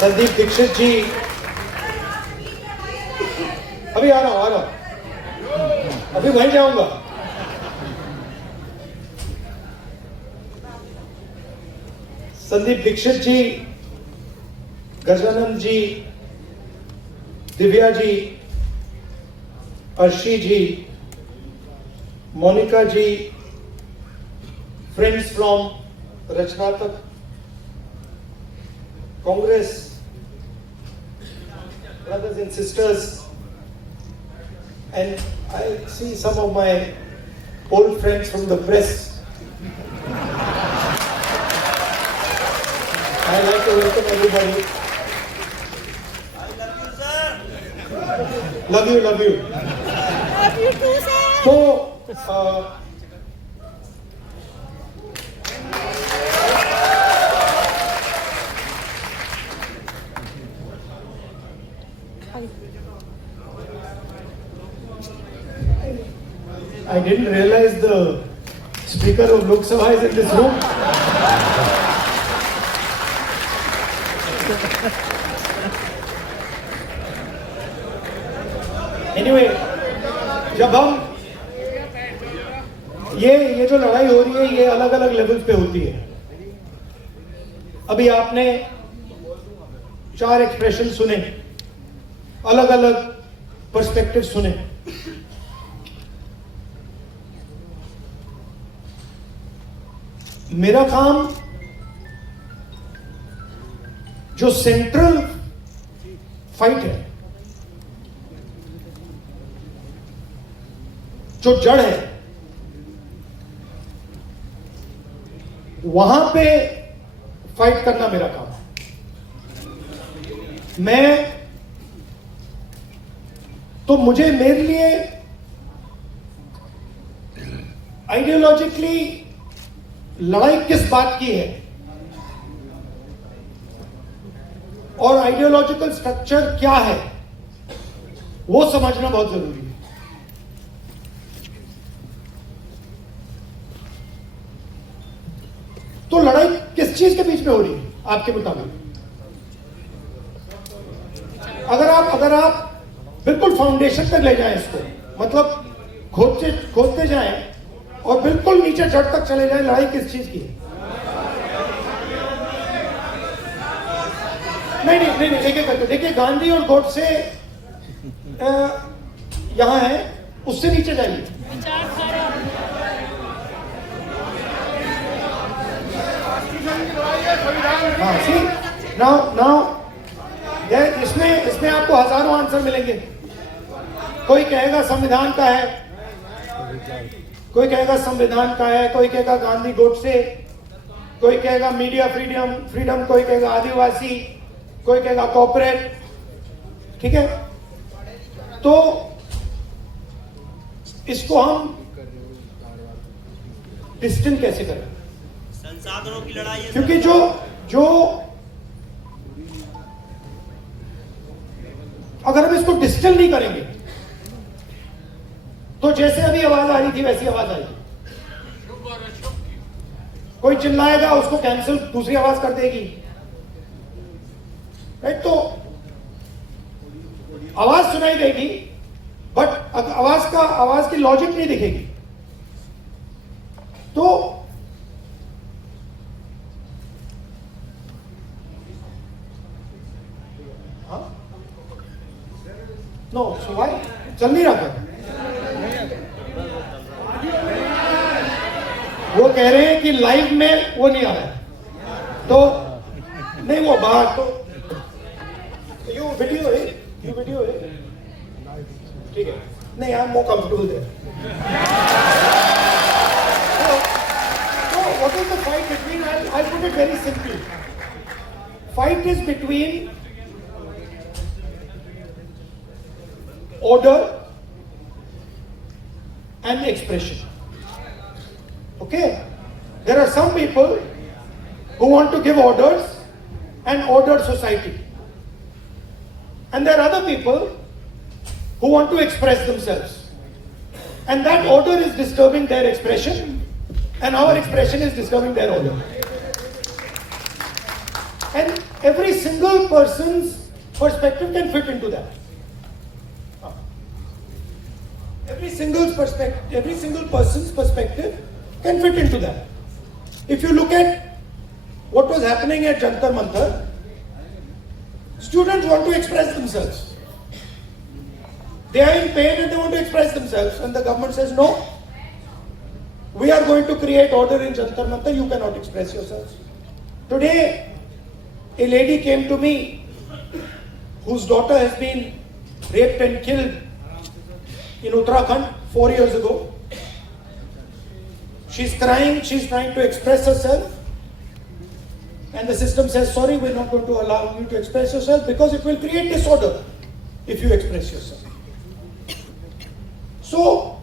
संदीप दीक्षित जी, अभी आ रहा हूं, अभी वहीं जाऊंगा। संदीप दीक्षित जी, गजानंद जी, दिव्या जी, अर्शी जी, मोनिका जी, फ्रेंड्स फ्रॉम रचनात्मक Congress, brothers and sisters, and I see some of my old friends from the press. I like to welcome everybody. I love you, sir. Love you, love you. Love you too, sir. So, I didn't realize the Speaker of Lok Sabha is in this room. Anyway, जब हम ये जो लड़ाई हो रही है ये अलग अलग लेवल्स पे होती है। अभी आपने 4 एक्सप्रेशन सुने, अलग अलग पर्सपेक्टिव सुने। मेरा काम जो सेंट्रल फाइट है, जो जड़ है, वहां पे फाइट करना मेरा काम है। मुझे मेरे लिए आइडियोलॉजिकली लड़ाई किस बात की है और आइडियोलॉजिकल स्ट्रक्चर क्या है वो समझना बहुत जरूरी है। तो लड़ाई किस चीज के बीच में हो रही है आपके मुताबिक? अगर आप बिल्कुल फाउंडेशन तक ले जाएं इसको, मतलब खोदते जाएं और बिल्कुल नीचे जड़ तक चले जाएं, लड़ाई किस चीज की है? नहीं, देखिए गांधी और गोडसे यहां है, उससे नीचे जाइए। हाँ, सी नाउ इसमें आपको हजारों आंसर मिलेंगे। कोई कहेगा संविधान का है, कोई कहेगा संविधान का है, कोई कहेगा गांधी गोडसे, कोई कहेगा मीडिया फ्रीडम, कोई कहेगा आदिवासी, कोई कहेगा कॉर्पोरेट। ठीक है, तो इसको हम डिस्टिल कैसे करें? संसाधनों की लड़ाई है, क्योंकि जो अगर हम इसको डिस्टिल नहीं करेंगे तो जैसे अभी आवाज आ रही थी वैसी आवाज आएगी। कोई चिल्लाएगा, उसको कैंसिल दूसरी आवाज कर देगी, राइट? तो आवाज सुनाई देगी बट आवाज की लॉजिक नहीं दिखेगी। तो नो, सो व्हाई चल नहीं रहा था? वो कह रहे हैं कि लाइव में वो नहीं आ रहा है, तो नहीं वो बाहर तो यू वीडियो है, ठीक है, नहीं I am more comfortable there. So what is the fight between? I'll put it very simply. Fight is between order and expression. Okay, there are some people who want to give orders and order society, and there are other people who want to express themselves, and that order is disturbing their expression and our expression is disturbing their order. And every single person's perspective can fit into that. Every single person's perspective can fit into that. If you look at what was happening at Jantar Mantar, students want to express themselves. They are in pain and they want to express themselves, and the government says no. We are going to create order in Jantar Mantar. You cannot express yourselves. Today, a lady came to me whose daughter has been raped and killed in Uttarakhand 4 years ago. She's crying, she's trying to express herself, and the system says, sorry, we're not going to allow you to express yourself because it will create disorder if you express yourself. So,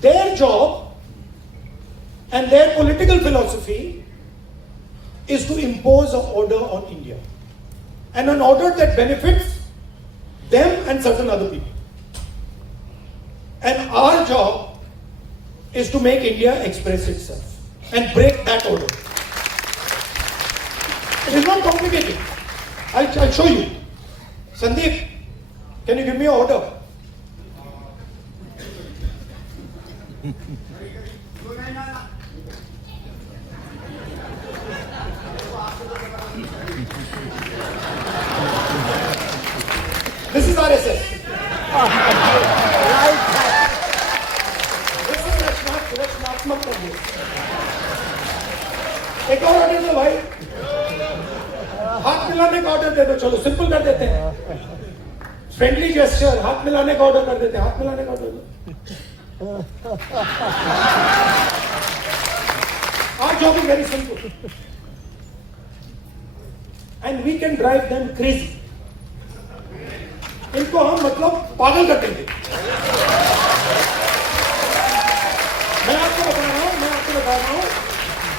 their job and their political philosophy is to impose an order on India, and an order that benefits them and certain other people. And our job is to make India express itself and break that order. It is not complicated. I'll show you. Sandeep, can you give me an order? This is RSS. This is रचनात्मक करना. एक और order दो भाई. हाथ मिलाने का order दे दो. चलो सिंपल कर देते हैं. Friendly gesture. हाथ मिलाने का ऑर्डर कर देते हैं. हाथ मिलाने का ऑर्डर दो. Our job is very simple, and we can drive them crazy. इनको हम मतलब पागल कर देंगे. मैं आपको बता रहा हूं,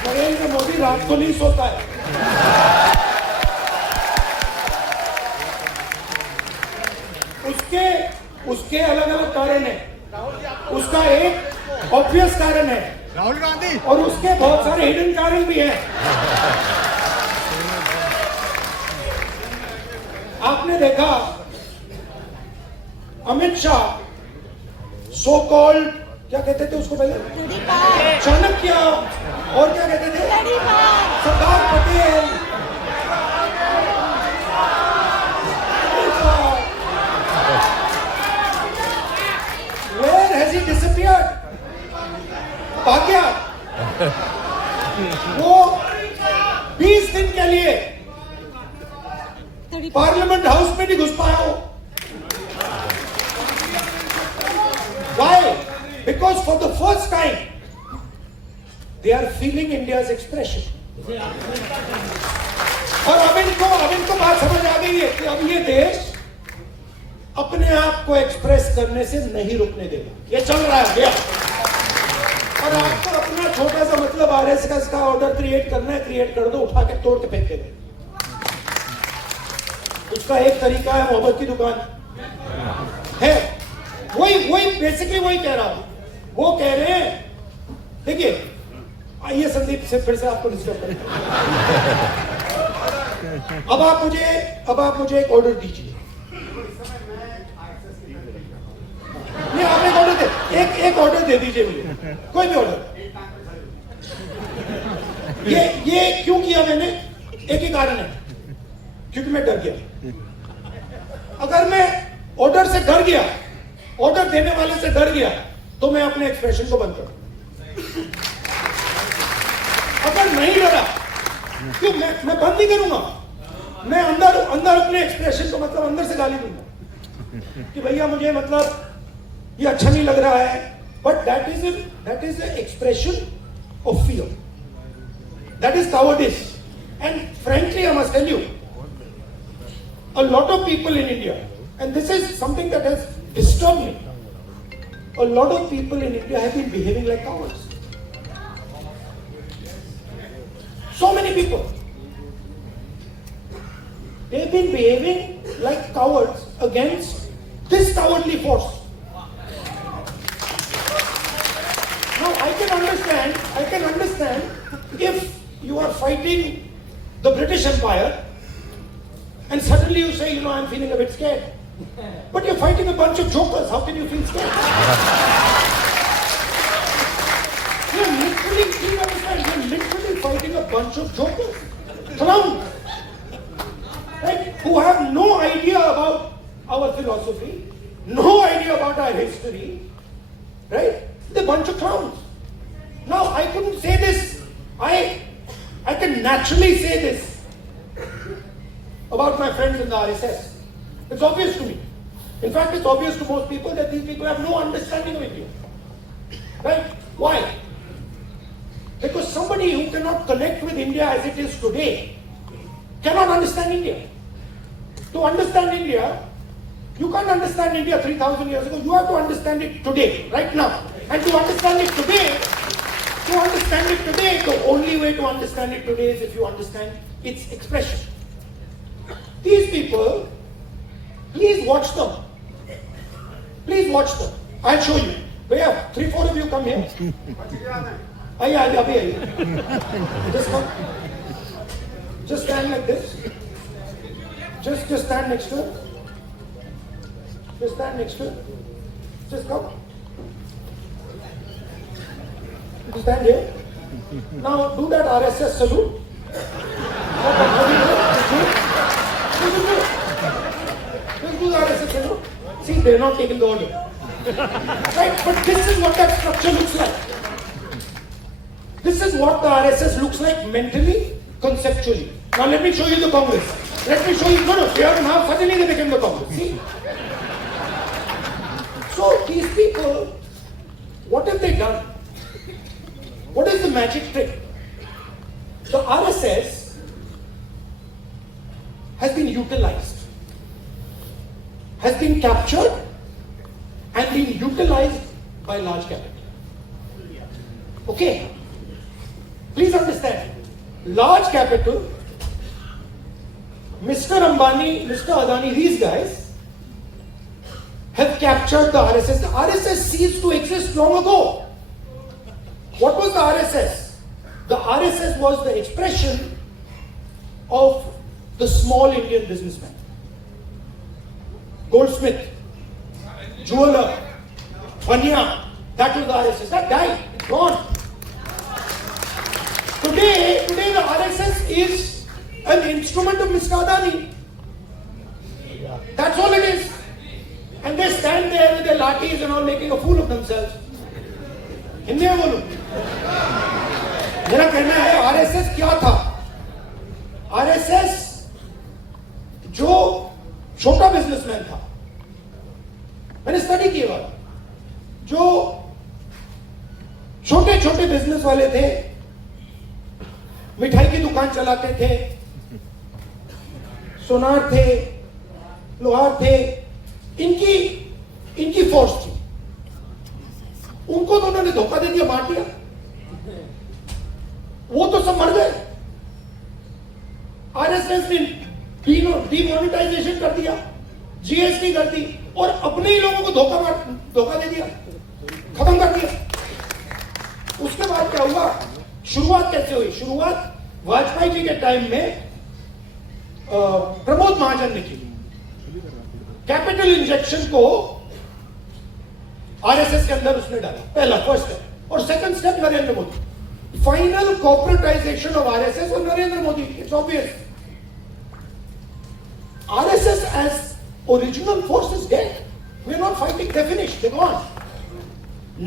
नरेंद्र मोदी रात को नहीं सोता है. उसके अलग अलग कारण है. उसका एक ऑब्वियस कारण है राहुल गांधी, और उसके बहुत सारे हिडन कारण भी हैं. आपने देखा अमित शाह सो कॉल्ड, क्या कहते थे उसको पहले, चाणक्य, और क्या कहते थे, Sardar Patel. Where has he disappeared? भाग गया. वो 20 दिन के लिए पार्लियामेंट हाउस में नहीं घुस पाया हो. Why? Because for the first time they are feeling India's expression. और अब इनको बात समझ आ गई है कि अब ये देश अपने आप को एक्सप्रेस करने से नहीं रुकने देगा. ये चल रहा है गया. और आपको अपना छोटा सा मतलब आरएसएस का ऑर्डर क्रिएट करना है, क्रिएट कर दो, उठा के तोड़ के फेंक दे. उसका एक तरीका है, मोहब्बत की दुकान है. वही बेसिकली वही कह रहा हूं. वो कह रहे हैं, देखिए, आइए संदीप से फिर से आपको डिस्टर्ब करें. अब आप मुझे एक ऑर्डर दीजिए. नहीं, आप एक ऑर्डर दे, एक ऑर्डर दे दीजिए मुझे, कोई भी ऑर्डर. ये क्यों किया मैंने? एक ही कारण है, क्योंकि मैं डर गया. अगर मैं ऑर्डर से डर गया, ऑर्डर देने वाले से डर गया, तो मैं अपने एक्सप्रेशन को बंद करूं. अगर नहीं डरा, क्यों मैं बंद नहीं करूंगा. मैं अंदर अपने एक्सप्रेशन को मतलब अंदर से गाली दूंगा कि भैया मुझे मतलब ये अच्छा नहीं लग रहा है. But that is an expression of fear. That is cowardice. And frankly, I must tell you, a lot of people in India, and this is something that has disturbed me, a lot of people in India have been behaving like cowards. So many people. They've been behaving like cowards against this cowardly force. Now I can understand if you are fighting the British Empire And suddenly you say, I'm feeling a bit scared. But you're fighting a bunch of jokers. How can you feel scared? You're literally fighting a bunch of jokers. Clowns. Right? Who have no idea about our philosophy, no idea about our history. Right? They're a bunch of clowns. Now, I couldn't say this. I can naturally say this about my friends in the RSS. It's obvious to me. In fact, it's obvious to most people that these people have no understanding of India. Right? Why? Because somebody who cannot connect with India as it is today cannot understand India. To understand India, you can't understand India 3,000 years ago. You have to understand it today, right now. And to understand it today, the only way to understand it today is if you understand its expression. These people, please watch them. Please watch them. I'll show you. Bhaiya, 3-4 of you come here. Aye. Just come. Just stand like this. Just stand next to it. Just stand next to it. Just come. You stand here. Now do that RSS salute. Just do the RSS salute. See, they're not taking the order. Right? But this is what that structure looks like. This is what the RSS looks like mentally, conceptually. Now let me show you the Congress. Let me show you. No, here now suddenly they became the Congress. See? So these people, what have they done? What is the magic trick? The RSS has been utilized, has been captured and been utilized by large capital. Okay? Please understand, large capital, Mr. Ambani, Mr. Adani, these guys have captured the RSS. The RSS ceased to exist long ago. What was the RSS? The RSS was the expression of the small Indian businessman. Goldsmith, jeweler, Banya, that was the RSS. That died, it's gone. Today the RSS is an instrument of Mr. Adani. That's all it is. And they stand there with their lathis and all making a fool of themselves. Hindi में बोलूं मेरा कहना है RSS क्या था RSS जो छोटा businessman था मैंने स्टडी किया जो छोटे छोटे बिजनेस वाले थे मिठाई की दुकान चलाते थे सोनार थे लोहार थे इनकी फोर्स थी उनको तो उन्होंने धोखा दे दिया मार दिया वो तो सब मर गए आरएसएस ने डीमोनेटाइजेशन कर दिया जीएसटी कर दी और अपने ही लोगों को धोखा दे दिया खत्म कर दिया उसके बाद क्या हुआ शुरुआत कैसे हुई शुरुआत वाजपेयी जी के टाइम में प्रमोद महाजन ने की कैपिटल इंजेक्शन को आरएसएस के अंदर उसने डाला पहला फर्स्ट स्टेप और second step Narendra Modi final corporatisation of RSS और Narendra Modi it's obvious RSS as original force is dead we are not fighting they finished they gone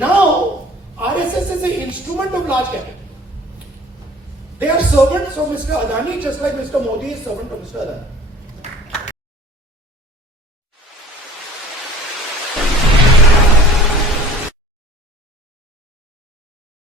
now RSS is an instrument of large capital they are servants of Mr. Adani just like Mr. Modi is servant of Mr. Adani